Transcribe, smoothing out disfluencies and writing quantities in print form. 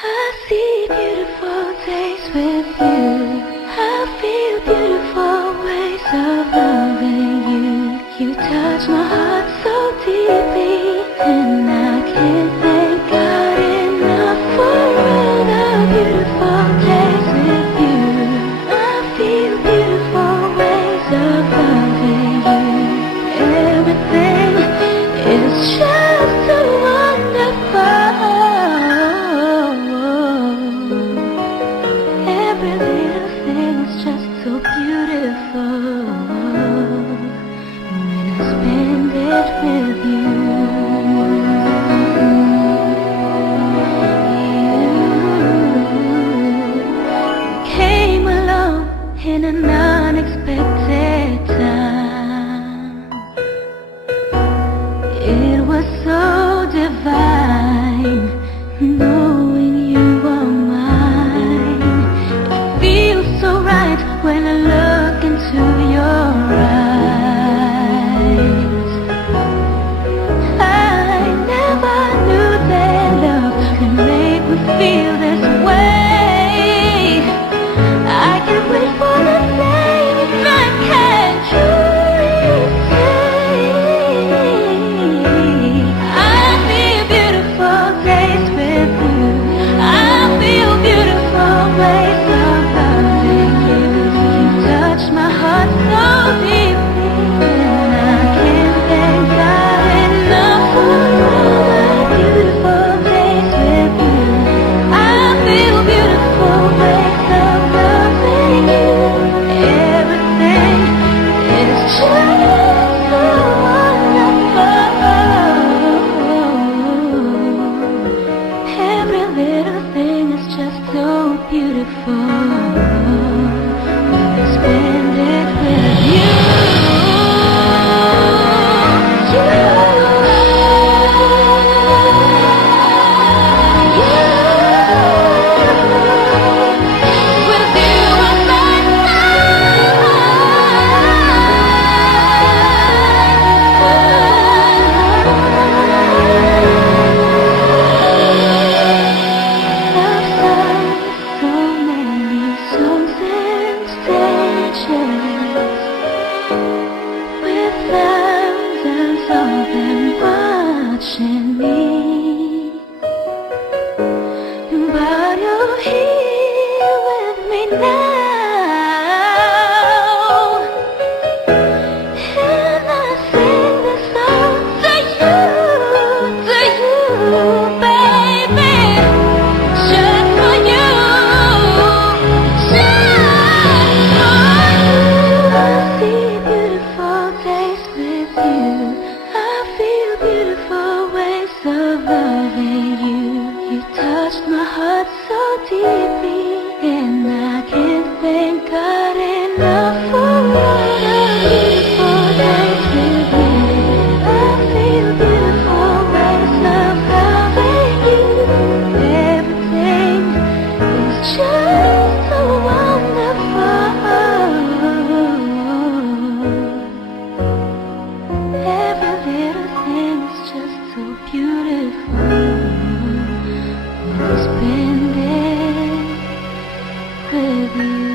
I see beautiful days with you. I feel beautiful ways of loving you. You touch my heart so deeply, and I can't thank God enough for all the beautiful days with you. I feel beautiful ways of loving you. Everything is just so wonderful. Every little thing is just so beautiful when I spend it with you. You came along in an unexpected time. It was so divine, knowing you were mine. It feels so right when I look into your eyes. I never knew that love could make me feel this way. I can't wait for the day when I can truly say I feel beautiful days with you. I feel beautiful ways of loving you. You touch my heart so deeply, and I can't thank God enough for all the beautiful days with you. I feel beautiful ways of loving you. Everything is just so wonderful. Every little thing is just so beautiful when I spend it with you. With you on my side. So many songs and stages, with thousands of them watching me. But you're here with me now, and I sing this song to you, baby, just for you, just for you. I see beautiful days with you. I feel beautiful ways of loving you. You touched my heart so deeply, and I can't thank God enough for all the beautiful days with you. I feel beautiful ways of loving you. Everything is just so wonderful. Every little thing is just so beautiful when I spend it with you.